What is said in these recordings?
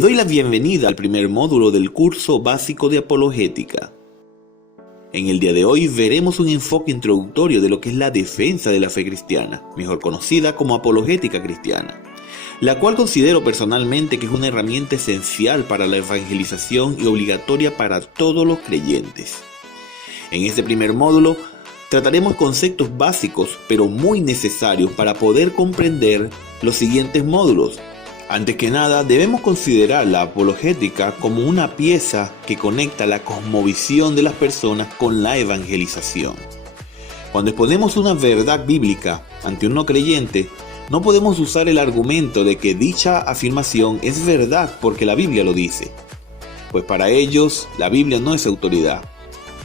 Les doy la bienvenida al primer módulo del curso básico de apologética. En el día de hoy veremos un enfoque introductorio de lo que es la defensa de la fe cristiana, mejor conocida como apologética cristiana, la cual considero personalmente que es una herramienta esencial para la evangelización y obligatoria para todos los creyentes. En este primer módulo trataremos conceptos básicos pero muy necesarios para poder comprender los siguientes módulos. Antes que nada, debemos considerar la apologética como una pieza que conecta la cosmovisión de las personas con la evangelización. Cuando exponemos una verdad bíblica ante un no creyente, no podemos usar el argumento de que dicha afirmación es verdad porque la Biblia lo dice, pues para ellos la Biblia no es autoridad.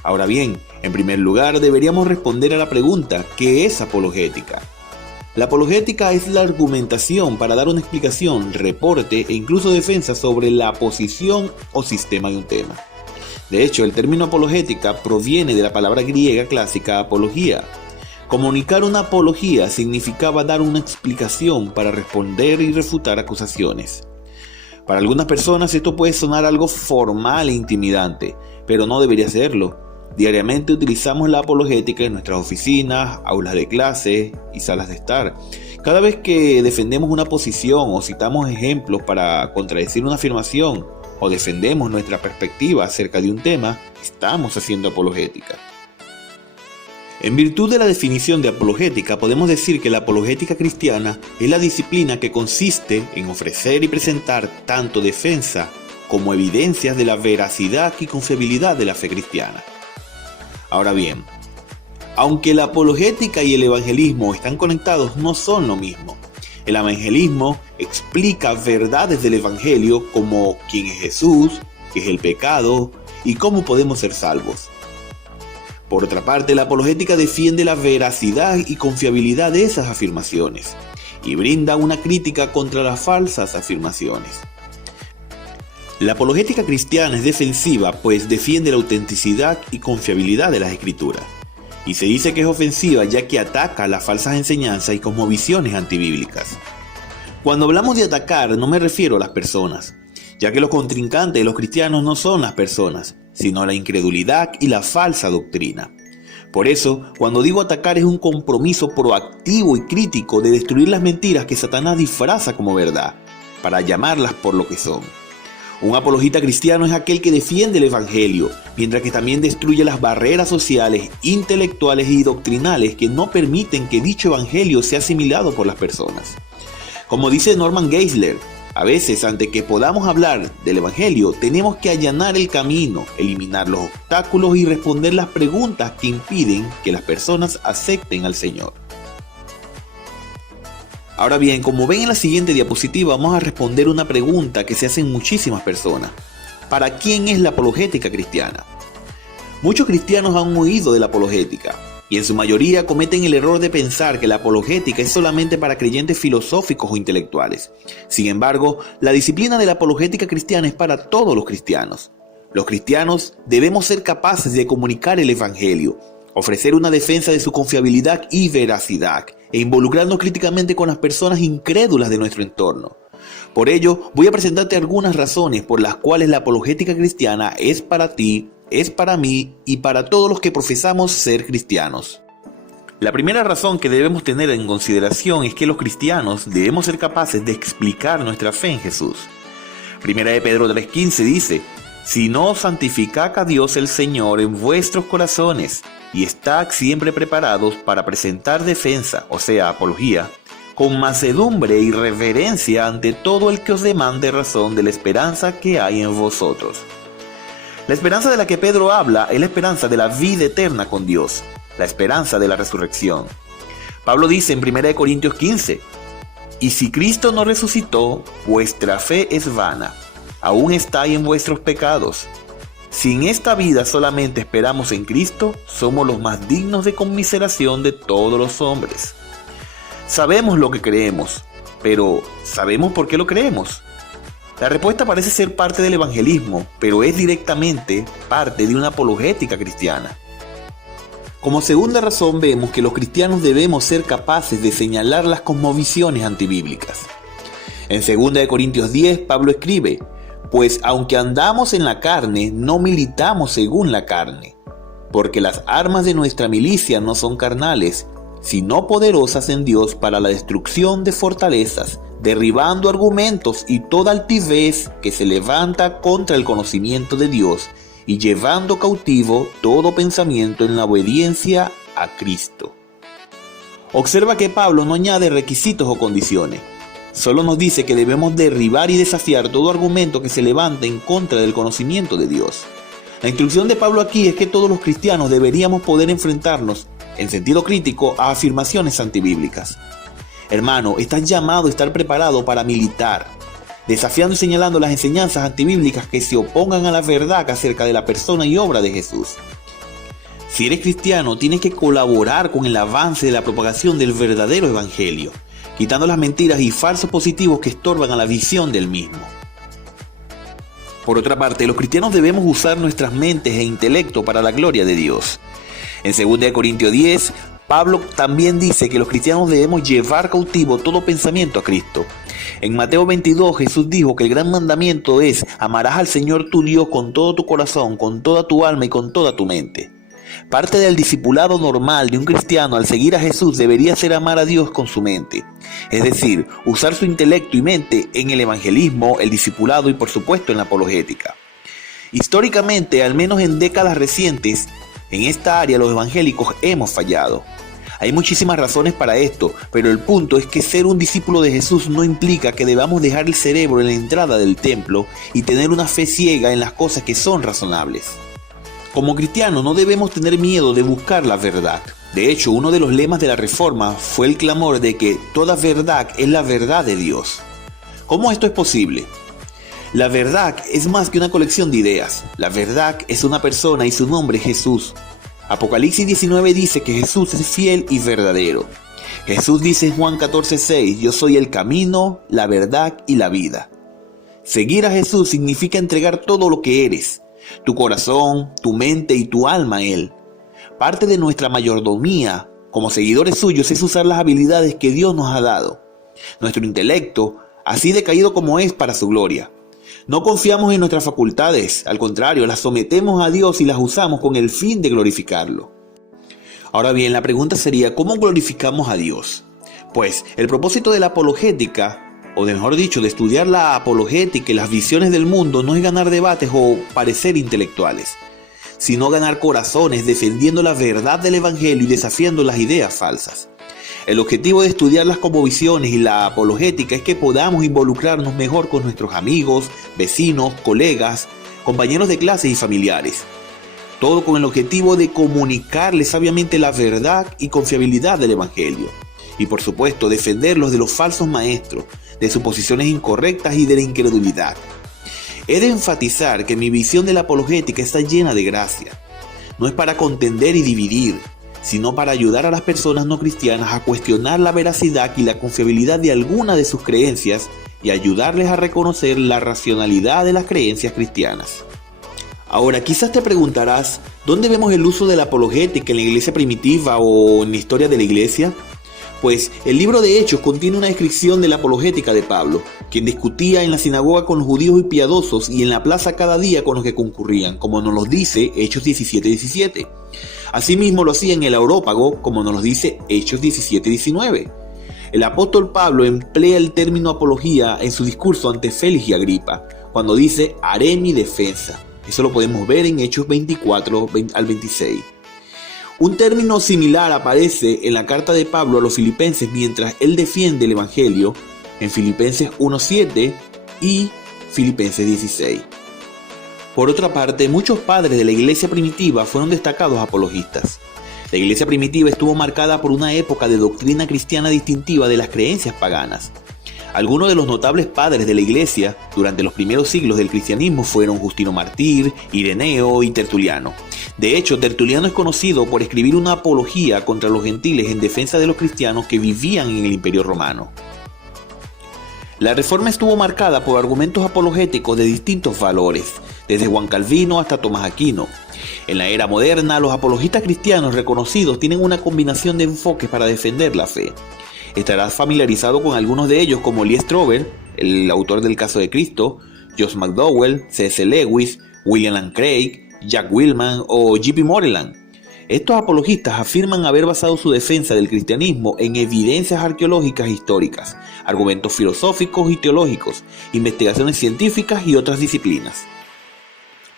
Ahora bien, en primer lugar deberíamos responder a la pregunta: ¿qué es apologética? La apologética es la argumentación para dar una explicación, reporte e incluso defensa sobre la posición o sistema de un tema. De hecho, el término apologética proviene de la palabra griega clásica apología. Comunicar una apología significaba dar una explicación para responder y refutar acusaciones. Para algunas personas esto puede sonar algo formal e intimidante, pero no debería serlo. Diariamente utilizamos la apologética en nuestras oficinas, aulas de clase y salas de estar. Cada vez que defendemos una posición o citamos ejemplos para contradecir una afirmación o defendemos nuestra perspectiva acerca de un tema, estamos haciendo apologética. En virtud de la definición de apologética, podemos decir que la apologética cristiana es la disciplina que consiste en ofrecer y presentar tanto defensa como evidencias de la veracidad y confiabilidad de la fe cristiana. Ahora bien, aunque la apologética y el evangelismo están conectados, no son lo mismo. El evangelismo explica verdades del evangelio como quién es Jesús, qué es el pecado y cómo podemos ser salvos. Por otra parte, la apologética defiende la veracidad y confiabilidad de esas afirmaciones y brinda una crítica contra las falsas afirmaciones. La apologética cristiana es defensiva, pues defiende la autenticidad y confiabilidad de las escrituras. Y se dice que es ofensiva ya que ataca las falsas enseñanzas y cosmovisiones antibíblicas. Cuando hablamos de atacar, no me refiero a las personas, ya que los contrincantes de los cristianos no son las personas, sino la incredulidad y la falsa doctrina. Por eso, cuando digo atacar, es un compromiso proactivo y crítico de destruir las mentiras que Satanás disfraza como verdad, para llamarlas por lo que son. Un apologista cristiano es aquel que defiende el evangelio, mientras que también destruye las barreras sociales, intelectuales y doctrinales que no permiten que dicho evangelio sea asimilado por las personas. Como dice Norman Geisler, a veces antes que podamos hablar del evangelio, tenemos que allanar el camino, eliminar los obstáculos y responder las preguntas que impiden que las personas acepten al Señor. Ahora bien, como ven en la siguiente diapositiva, vamos a responder una pregunta que se hacen muchísimas personas. ¿Para quién es la apologética cristiana? Muchos cristianos han oído de la apologética, y en su mayoría cometen el error de pensar que la apologética es solamente para creyentes filosóficos o intelectuales. Sin embargo, la disciplina de la apologética cristiana es para todos los cristianos. Los cristianos debemos ser capaces de comunicar el evangelio, ofrecer una defensa de su confiabilidad y veracidad, e involucrarnos críticamente con las personas incrédulas de nuestro entorno. Por ello, voy a presentarte algunas razones por las cuales la apologética cristiana es para ti, es para mí y para todos los que profesamos ser cristianos. La primera razón que debemos tener en consideración es que los cristianos debemos ser capaces de explicar nuestra fe en Jesús. Primera de Pedro 3:15 dice: «Si no santificad a Dios el Señor en vuestros corazones, y estad siempre preparados para presentar defensa», o sea, apología, «con mansedumbre y reverencia ante todo el que os demande razón de la esperanza que hay en vosotros». La esperanza de la que Pedro habla es la esperanza de la vida eterna con Dios, la esperanza de la resurrección. Pablo dice en 1 Corintios 15, «Y si Cristo no resucitó, vuestra fe es vana, aún estáis en vuestros pecados. Si en esta vida solamente esperamos en Cristo, somos los más dignos de conmiseración de todos los hombres». Sabemos lo que creemos, pero ¿sabemos por qué lo creemos? La respuesta parece ser parte del evangelismo, pero es directamente parte de una apologética cristiana. Como segunda razón, vemos que los cristianos debemos ser capaces de señalar las cosmovisiones antibíblicas. En 2 Corintios 10, Pablo escribe: pues aunque andamos en la carne, no militamos según la carne, porque las armas de nuestra milicia no son carnales, sino poderosas en Dios para la destrucción de fortalezas, derribando argumentos y toda altivez que se levanta contra el conocimiento de Dios, y llevando cautivo todo pensamiento en la obediencia a Cristo. Observa que Pablo no añade requisitos o condiciones. Solo nos dice que debemos derribar y desafiar todo argumento que se levante en contra del conocimiento de Dios. La instrucción de Pablo aquí es que todos los cristianos deberíamos poder enfrentarnos, en sentido crítico, a afirmaciones antibíblicas. Hermano, estás llamado a estar preparado para militar, desafiando y señalando las enseñanzas antibíblicas que se opongan a la verdad acerca de la persona y obra de Jesús. Si eres cristiano, tienes que colaborar con el avance de la propagación del verdadero evangelio, quitando las mentiras y falsos positivos que estorban a la visión del mismo. Por otra parte, los cristianos debemos usar nuestras mentes e intelecto para la gloria de Dios. En 2 Corintios 10, Pablo también dice que los cristianos debemos llevar cautivo todo pensamiento a Cristo. En Mateo 22, Jesús dijo que el gran mandamiento es: amarás al Señor tu Dios con todo tu corazón, con toda tu alma y con toda tu mente. Parte del discipulado normal de un cristiano al seguir a Jesús debería ser amar a Dios con su mente, es decir, usar su intelecto y mente en el evangelismo, el discipulado y por supuesto en la apologética. Históricamente, al menos en décadas recientes, en esta área los evangélicos hemos fallado. Hay muchísimas razones para esto, pero el punto es que ser un discípulo de Jesús no implica que debamos dejar el cerebro en la entrada del templo y tener una fe ciega en las cosas que son razonables. Como cristianos no debemos tener miedo de buscar la verdad. De hecho, uno de los lemas de la Reforma fue el clamor de que toda verdad es la verdad de Dios. ¿Cómo esto es posible? La verdad es más que una colección de ideas. La verdad es una persona y su nombre es Jesús. Apocalipsis 19 dice que Jesús es fiel y verdadero. Jesús dice en Juan 14:6, yo soy el camino, la verdad y la vida. Seguir a Jesús significa entregar todo lo que eres, tu corazón, tu mente y tu alma a Él. Parte de nuestra mayordomía como seguidores suyos es usar las habilidades que Dios nos ha dado, nuestro intelecto, así decaído como es, para su gloria. No confiamos en nuestras facultades, al contrario, las sometemos a Dios y las usamos con el fin de glorificarlo. Ahora bien, la pregunta sería, ¿cómo glorificamos a Dios? Pues el propósito de la apologética, o mejor dicho, de estudiar la apologética y las visiones del mundo, no es ganar debates o parecer intelectuales, sino ganar corazones defendiendo la verdad del evangelio y desafiando las ideas falsas. El objetivo de estudiar las cosmovisiones y la apologética es que podamos involucrarnos mejor con nuestros amigos, vecinos, colegas, compañeros de clase y familiares. Todo con el objetivo de comunicarles sabiamente la verdad y confiabilidad del evangelio. Y por supuesto, defenderlos de los falsos maestros, de suposiciones incorrectas y de la incredulidad. He de enfatizar que mi visión de la apologética está llena de gracia. No es para contender y dividir, sino para ayudar a las personas no cristianas a cuestionar la veracidad y la confiabilidad de alguna de sus creencias y ayudarles a reconocer la racionalidad de las creencias cristianas. Ahora, quizás te preguntarás, ¿dónde vemos el uso de la apologética en la iglesia primitiva o en la historia de la iglesia? Pues el libro de Hechos contiene una descripción de la apologética de Pablo, quien discutía en la sinagoga con los judíos y piadosos y en la plaza cada día con los que concurrían, como nos lo dice Hechos 17:17. Asimismo lo hacía en el Areópago, como nos lo dice Hechos 17:19. El apóstol Pablo emplea el término apología en su discurso ante Félix y Agripa, cuando dice haré mi defensa. Eso lo podemos ver en Hechos 24 al 26. Un término similar aparece en la carta de Pablo a los filipenses mientras él defiende el evangelio en Filipenses 1:7 y Filipenses 16. Por otra parte, muchos padres de la iglesia primitiva fueron destacados apologistas. La iglesia primitiva estuvo marcada por una época de doctrina cristiana distintiva de las creencias paganas. Algunos de los notables padres de la iglesia durante los primeros siglos del cristianismo fueron Justino Mártir, Ireneo y Tertuliano. De hecho, Tertuliano es conocido por escribir una apología contra los gentiles en defensa de los cristianos que vivían en el Imperio Romano. La Reforma estuvo marcada por argumentos apologéticos de distintos valores, desde Juan Calvino hasta Tomás Aquino. En la era moderna, los apologistas cristianos reconocidos tienen una combinación de enfoques para defender la fe. Estarás familiarizado con algunos de ellos, como Lee Strobel, el autor del Caso de Cristo, Josh McDowell, C.S. Lewis, William Lane Craig, Jack Willman o J.P. Moreland. Estos apologistas afirman haber basado su defensa del cristianismo en evidencias arqueológicas e históricas, argumentos filosóficos y teológicos, investigaciones científicas y otras disciplinas.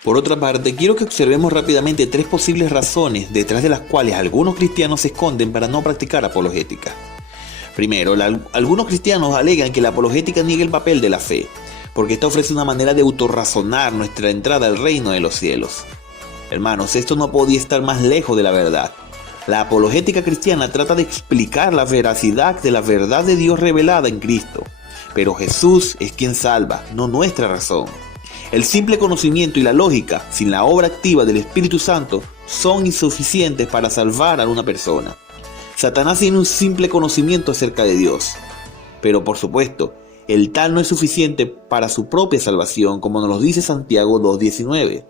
Por otra parte, quiero que observemos rápidamente 3 posibles razones detrás de las cuales algunos cristianos se esconden para no practicar apologética. Primero, algunos cristianos alegan que la apologética niega el papel de la fe, porque esta ofrece una manera de autorrazonar nuestra entrada al reino de los cielos. Hermanos, esto no podía estar más lejos de la verdad. La apologética cristiana trata de explicar la veracidad de la verdad de Dios revelada en Cristo, pero Jesús es quien salva, no nuestra razón. El simple conocimiento y la lógica, sin la obra activa del Espíritu Santo, son insuficientes para salvar a una persona. Satanás tiene un simple conocimiento acerca de Dios, pero por supuesto, el tal no es suficiente para su propia salvación, como nos lo dice Santiago 2:19.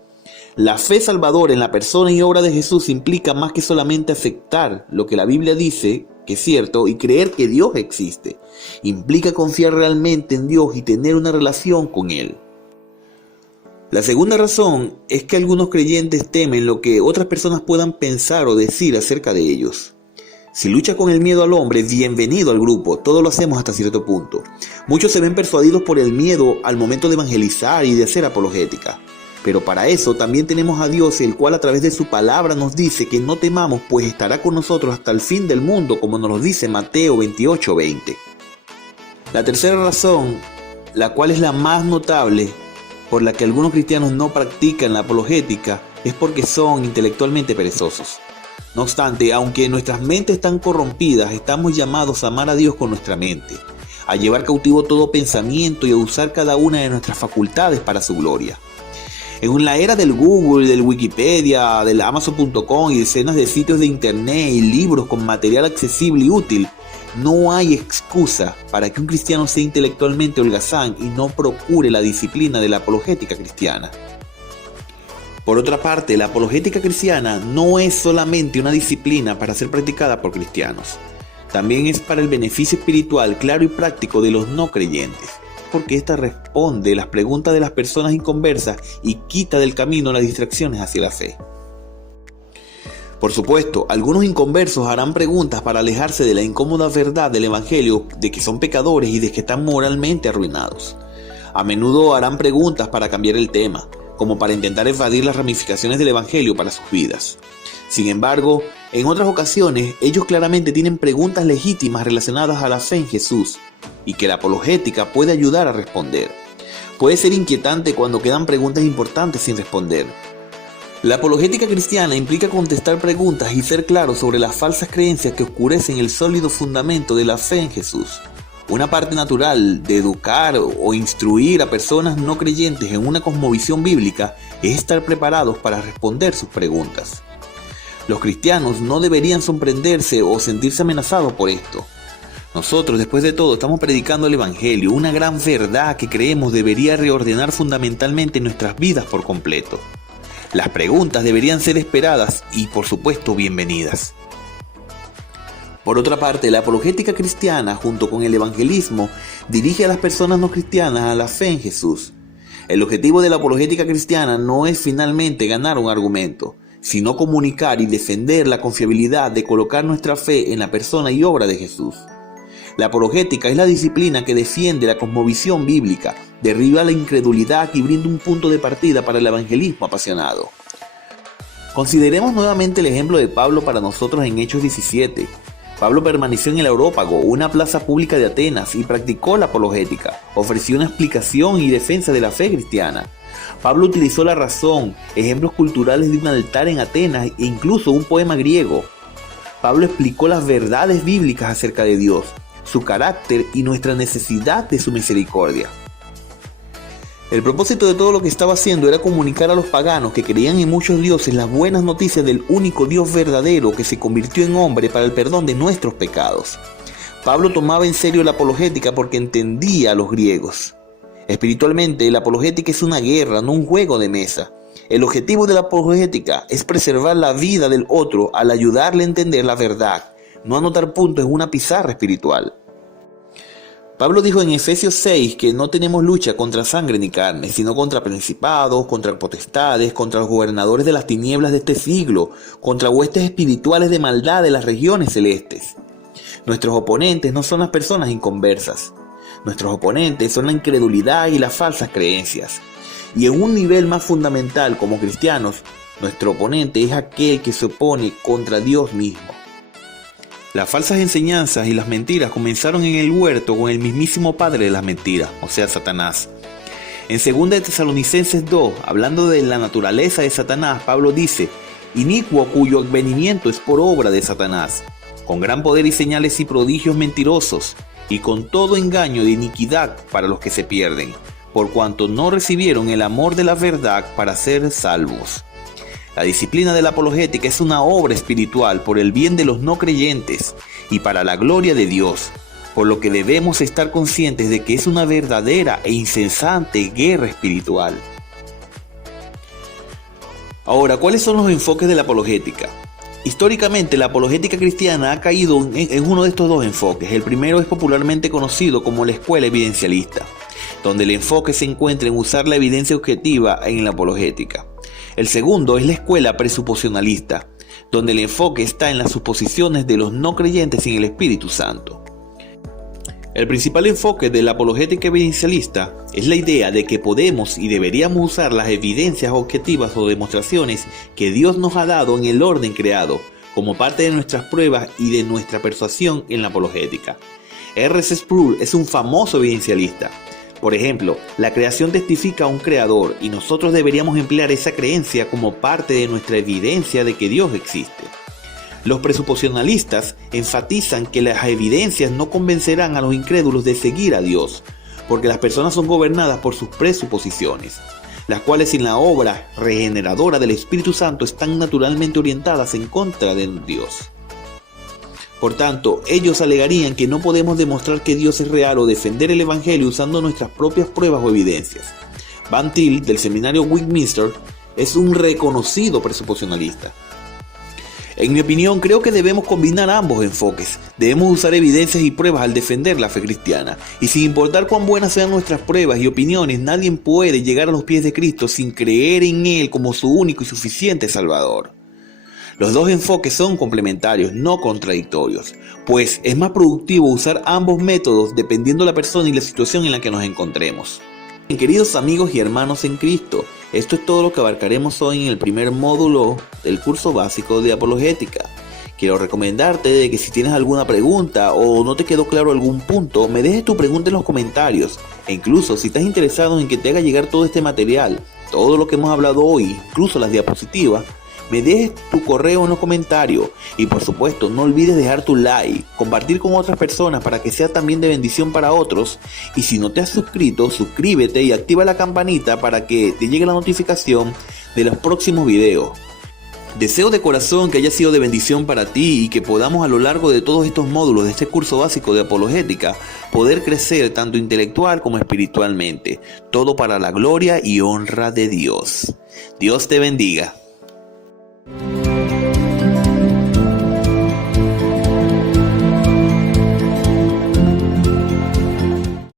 La fe salvadora en la persona y obra de Jesús implica más que solamente aceptar lo que la Biblia dice que es cierto y creer que Dios existe. Implica confiar realmente en Dios y tener una relación con Él. La segunda razón es que algunos creyentes temen lo que otras personas puedan pensar o decir acerca de ellos. Si luchas con el miedo al hombre, bienvenido al grupo, todos lo hacemos hasta cierto punto. Muchos se ven persuadidos por el miedo al momento de evangelizar y de hacer apologética. Pero para eso también tenemos a Dios, el cual a través de su palabra nos dice que no temamos, pues estará con nosotros hasta el fin del mundo, como nos lo dice Mateo 28:20. La tercera razón, la cual es la más notable, por la que algunos cristianos no practican la apologética, es porque son intelectualmente perezosos. No obstante, aunque nuestras mentes están corrompidas, estamos llamados a amar a Dios con nuestra mente, a llevar cautivo todo pensamiento y a usar cada una de nuestras facultades para su gloria. En la era del Google, del Wikipedia, del Amazon.com y decenas de sitios de internet y libros con material accesible y útil, no hay excusa para que un cristiano sea intelectualmente holgazán y no procure la disciplina de la apologética cristiana. Por otra parte, la apologética cristiana no es solamente una disciplina para ser practicada por cristianos. También es para el beneficio espiritual claro y práctico de los no creyentes, porque ésta responde las preguntas de las personas inconversas y quita del camino las distracciones hacia la fe. Por supuesto, algunos inconversos harán preguntas para alejarse de la incómoda verdad del Evangelio de que son pecadores y de que están moralmente arruinados. A menudo harán preguntas para cambiar el tema, como para intentar evadir las ramificaciones del Evangelio para sus vidas. Sin embargo, en otras ocasiones, ellos claramente tienen preguntas legítimas relacionadas a la fe en Jesús, y que la apologética puede ayudar a responder. Puede ser inquietante cuando quedan preguntas importantes sin responder. La apologética cristiana implica contestar preguntas y ser claro sobre las falsas creencias que oscurecen el sólido fundamento de la fe en Jesús. Una parte natural de educar o instruir a personas no creyentes en una cosmovisión bíblica es estar preparados para responder sus preguntas. Los cristianos no deberían sorprenderse o sentirse amenazados por esto. Nosotros, después de todo, estamos predicando el Evangelio, una gran verdad que creemos debería reordenar fundamentalmente nuestras vidas por completo. Las preguntas deberían ser esperadas y, por supuesto, bienvenidas. Por otra parte, la apologética cristiana, junto con el evangelismo, dirige a las personas no cristianas a la fe en Jesús. El objetivo de la apologética cristiana no es finalmente ganar un argumento, sino comunicar y defender la confiabilidad de colocar nuestra fe en la persona y obra de Jesús. La apologética es la disciplina que defiende la cosmovisión bíblica, derriba la incredulidad y brinda un punto de partida para el evangelismo apasionado. Consideremos nuevamente el ejemplo de Pablo para nosotros en Hechos 17. Pablo permaneció en el Areópago, una plaza pública de Atenas, y practicó la apologética, ofreció una explicación y defensa de la fe cristiana. Pablo utilizó la razón, ejemplos culturales de un altar en Atenas e incluso un poema griego. Pablo explicó las verdades bíblicas acerca de Dios, su carácter y nuestra necesidad de su misericordia. El propósito de todo lo que estaba haciendo era comunicar a los paganos que creían en muchos dioses las buenas noticias del único Dios verdadero que se convirtió en hombre para el perdón de nuestros pecados. Pablo tomaba en serio la apologética porque entendía a los griegos. Espiritualmente, la apologética es una guerra, no un juego de mesa. El objetivo de la apologética es preservar la vida del otro al ayudarle a entender la verdad, no anotar puntos en una pizarra espiritual. Pablo dijo en Efesios 6 que no tenemos lucha contra sangre ni carne, sino contra principados, contra potestades, contra los gobernadores de las tinieblas de este siglo, contra huestes espirituales de maldad de las regiones celestes. Nuestros oponentes no son las personas inconversas. Nuestros oponentes son la incredulidad y las falsas creencias. Y en un nivel más fundamental como cristianos, nuestro oponente es aquel que se opone contra Dios mismo. Las falsas enseñanzas y las mentiras comenzaron en el huerto con el mismísimo padre de las mentiras, o sea, Satanás. En 2 de Tesalonicenses 2, hablando de la naturaleza de Satanás, Pablo dice: inicuo cuyo advenimiento es por obra de Satanás, con gran poder y señales y prodigios mentirosos, y con todo engaño de iniquidad para los que se pierden, por cuanto no recibieron el amor de la verdad para ser salvos. La disciplina de la apologética es una obra espiritual por el bien de los no creyentes y para la gloria de Dios, por lo que debemos estar conscientes de que es una verdadera e incesante guerra espiritual. Ahora, ¿cuáles son los enfoques de la apologética? Históricamente, la apologética cristiana ha caído en uno de estos dos enfoques. El primero es popularmente conocido como la escuela evidencialista, donde el enfoque se encuentra en usar la evidencia objetiva en la apologética. El segundo es la escuela presuposicionalista, donde el enfoque está en las suposiciones de los no creyentes sin el Espíritu Santo. El principal enfoque de la apologética evidencialista es la idea de que podemos y deberíamos usar las evidencias objetivas o demostraciones que Dios nos ha dado en el orden creado, como parte de nuestras pruebas y de nuestra persuasión en la apologética. R.C. Sproul es un famoso evidencialista. Por ejemplo, la creación testifica a un creador y nosotros deberíamos emplear esa creencia como parte de nuestra evidencia de que Dios existe. Los presuposicionalistas enfatizan que las evidencias no convencerán a los incrédulos de seguir a Dios, porque las personas son gobernadas por sus presuposiciones, las cuales sin la obra regeneradora del Espíritu Santo están naturalmente orientadas en contra de Dios. Por tanto, ellos alegarían que no podemos demostrar que Dios es real o defender el Evangelio usando nuestras propias pruebas o evidencias. Van Til, del seminario Westminster, es un reconocido presuposicionalista. En mi opinión, creo que debemos combinar ambos enfoques. Debemos usar evidencias y pruebas al defender la fe cristiana. Y sin importar cuán buenas sean nuestras pruebas y opiniones, nadie puede llegar a los pies de Cristo sin creer en Él como su único y suficiente Salvador. Los dos enfoques son complementarios, no contradictorios, pues es más productivo usar ambos métodos dependiendo de la persona y la situación en la que nos encontremos. Queridos amigos y hermanos en Cristo, esto es todo lo que abarcaremos hoy en el primer módulo del curso básico de apologética. Quiero recomendarte de que si tienes alguna pregunta o no te quedó claro algún punto, me dejes tu pregunta en los comentarios. E incluso si estás interesado en que te haga llegar todo este material, todo lo que hemos hablado hoy, incluso las diapositivas, me dejes tu correo en los comentarios y por supuesto no olvides dejar tu like, compartir con otras personas para que sea también de bendición para otros, y si no te has suscrito, suscríbete y activa la campanita para que te llegue la notificación de los próximos videos. Deseo de corazón que haya sido de bendición para ti y que podamos a lo largo de todos estos módulos de este curso básico de apologética poder crecer tanto intelectual como espiritualmente, todo para la gloria y honra de Dios. Dios te bendiga.